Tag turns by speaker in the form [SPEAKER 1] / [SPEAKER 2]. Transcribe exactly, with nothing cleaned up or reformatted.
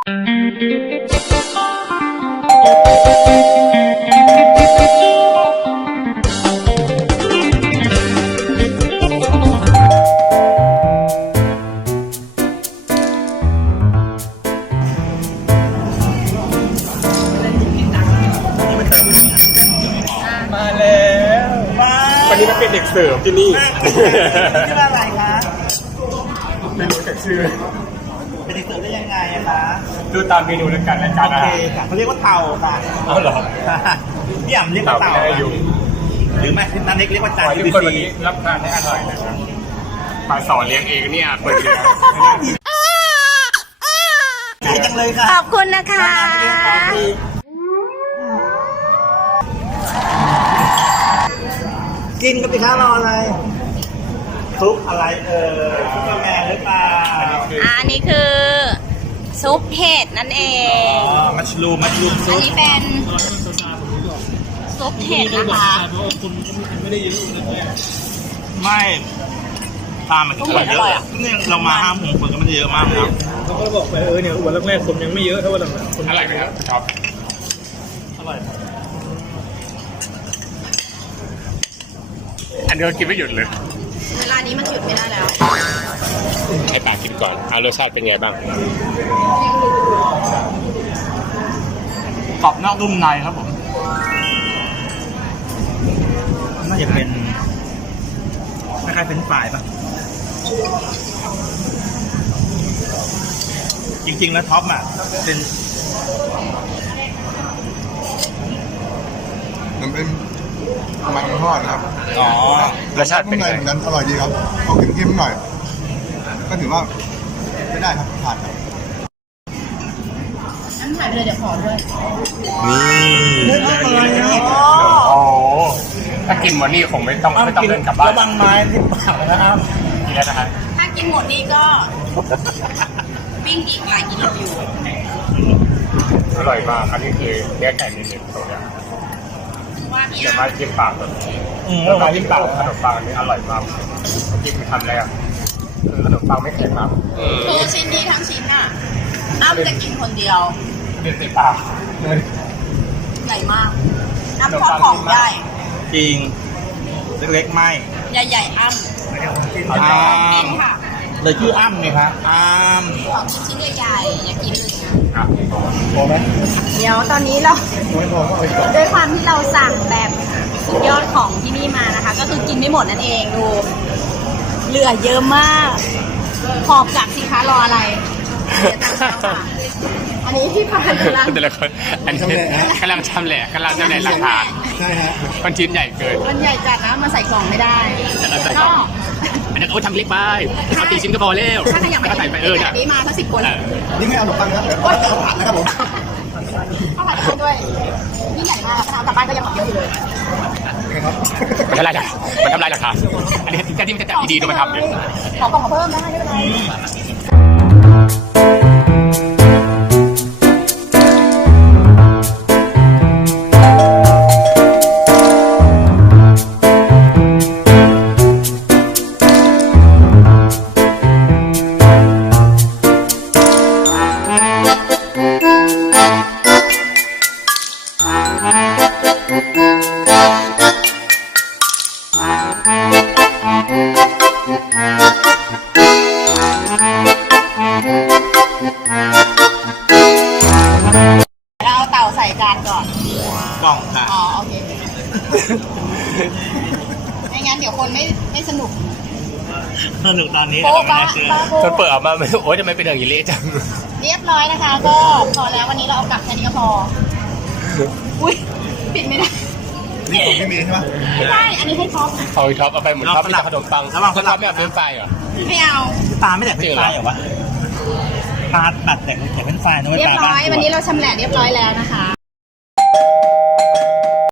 [SPEAKER 1] มาแล้ววันนี้มันเป็นเด็กเสิร์ฟที่นี่
[SPEAKER 2] ชื่ออะไรคะ
[SPEAKER 1] ไม่รู้จักชื่อ
[SPEAKER 2] เป็นเด็กเสิร์ฟได้ยังไงอะคะ
[SPEAKER 1] ดูตามเมนูแล้วกันและการอาหาร
[SPEAKER 2] เขาเรียกว่าเต่าค่ะ
[SPEAKER 1] อ๋อเหรอ
[SPEAKER 2] พี่อ่ำเรียกว่าเต่าหรือไม่นั่นเล็กเรียกว่าจาน
[SPEAKER 1] ทุกคนวันนี้รับทานให้อร่อยนะครับมาสอนเลี้ยงเองเนี่ยเปิดเรียน
[SPEAKER 2] ดีจังเลยค่ะ
[SPEAKER 3] ขอบคุณนะคะ
[SPEAKER 2] กินกันไปข้าวรออะไรซุปอะไรเอ่ยซุปกระแมงหรือเปล่า
[SPEAKER 3] อันนี้คือซุปเห็ดนั่นเอง
[SPEAKER 2] อ๋อมัชลูมมัชลูมซุป
[SPEAKER 3] อันนี้เป็นซุปเห็ดนะคะ
[SPEAKER 2] ไม่ตามมันอร่อยเยอะเนี่ยเรามาห้าโมงคนก็ไม่ได้เยอะมากนะ
[SPEAKER 1] เขาก็บอกไปเออเนี่ยวันแรกๆคนยังไม่เยอะเท่าวันหลังๆคนอร่อยไหมครับชอบอร่อยอันนี้เรากินไม่หยุดเลย
[SPEAKER 3] เวลานี้มันหยุดไม่ได้แล้ว
[SPEAKER 1] ให้ปากกินก่อนเอารสชาติเป็นไงบ้าง
[SPEAKER 2] กรอบนอกนุ่มในครับผมน่าจะเป็นคล้ายๆเป็นฝ่ายปะจริงๆแล้วท็อปอ่ะเป็น
[SPEAKER 4] มันเป็นมันทอดนะครับ
[SPEAKER 2] อ๋อ
[SPEAKER 1] รสชาติเป็นไง
[SPEAKER 4] เหมือนกันอร่อยดีครับเอาเค็มๆหน่อยก็ถือว่าไม่ได้ครับผ่านครับ
[SPEAKER 3] อันถ่ายไปเลยเดี๋ยวขอด้วย
[SPEAKER 1] นี่
[SPEAKER 2] อะไรนะ
[SPEAKER 1] โอ้ถ้ากินวันนี้คงไม่ต้องไม่ต้องเดินกลับบ้าน
[SPEAKER 2] ระวังไม้ที่ปากนะครับ
[SPEAKER 1] กินแล้วนะฮะ
[SPEAKER 3] ถ้ากินหมดนี่ก็ปิ้งอีกหลายกิโลอยู่
[SPEAKER 1] อร่อยมากอันนี้คือเนื้อไก่เน้นๆตัวเนี้ยเดี๋ยวมาจิ้มปากแบบแล้วมาจิ้มปากขนมปังอันนี้อร่อยมากจิ้มทำอะไรอ่ะคือขนมปังไม่แข็งครับ
[SPEAKER 3] คือชิ้นนี้ทั้งชิ้นอ่ะอ้ำจะกินคนเดียว
[SPEAKER 1] เด็ดในปาก
[SPEAKER 3] ใหญ่มากอ้ำชอบของใหญ่
[SPEAKER 2] จริงเล็กๆไม่
[SPEAKER 3] ใหญ่ๆอ้ำ
[SPEAKER 2] อ้ำ
[SPEAKER 3] ค่ะ
[SPEAKER 2] เลยชื่ออ้ำไงครับอ้ำ
[SPEAKER 3] ของชิ้นใหญ่ๆอย่ากินเลย
[SPEAKER 1] นะ
[SPEAKER 2] พอไหม
[SPEAKER 3] เดี๋ยวตอนนี้เราด้วยความที่เราสั่งแบบสุดยอดของที่นี่มานะคะก็คือกินไม่หมดนั่นเองดูเหลือเยอะมากขอบกลับสิคะรออะไรอันนี้พี่พานกำลัง
[SPEAKER 1] แต่ละคนอันนี้กำลังทำแหละกำลังทำแหละราคา
[SPEAKER 2] ใช่ฮะ
[SPEAKER 1] มันชิ้นใหญ่เกิน
[SPEAKER 3] มันใหญ่จัดนะมาใส่กล่องไม่ได้ก็
[SPEAKER 1] อันนั้นเขาทำเล็กไปเอาตีชิ้นก็พอแล้ว
[SPEAKER 3] ถ้าอยากไป
[SPEAKER 1] ไปเออเนี่ย
[SPEAKER 3] นี้มาทั้งสิบคน
[SPEAKER 4] นี่ไม่เอาหนมปังครับเดี๋ยวเอาผัดนะครับผม
[SPEAKER 3] ข้าวผัดข้าวด้วยนี่ใหญ่มากเอากลับบ้านก็ยังของเยอะอยู่เลย
[SPEAKER 4] ครับ
[SPEAKER 1] มันทำลายราคามันทำลายราคาอันนี้การที่มันจะจัดดีๆต้องมาทำเลย
[SPEAKER 3] ขอกล่องเพิ่มได้ไม่เป็นไรเราเอาเต่าใส่จานก่อน
[SPEAKER 2] กล่องค่ะ
[SPEAKER 3] อ๋อโอเคไม่งั้นเดี๋ยวคนไม่ไม่สนุก
[SPEAKER 2] สนุกตอนนี้
[SPEAKER 3] โป๊ะบ้า
[SPEAKER 1] จนเปิดออกมาไม่โอ๊ยจะไม่เป็นอย่างนี้เละจัง
[SPEAKER 3] เรียบร้อยนะคะก็พอแล้ววันนี้เราเอากลับแค่นี้ก็พออุ้ยปิดไม่ได้
[SPEAKER 4] นี่ของพี่เมย์ใช่ไหม
[SPEAKER 3] ไม่ใช่อันนี้ให้ท็อป
[SPEAKER 1] เอาท็อปเอาไปหมดท็อปมีแต่ขนมปังท็อปไม่เอาเฟรนช์ฟรายเหรอ
[SPEAKER 3] ไม่เอา
[SPEAKER 2] ปลาไม่แต่เฟรนช์ฟรายเหรอวะปลาตัดแต่แต่เฟรนช์ฟรายนะไม่
[SPEAKER 3] เรียบร้อยวันนี้เราชำแหละเรียบร้อยแล้วนะคะ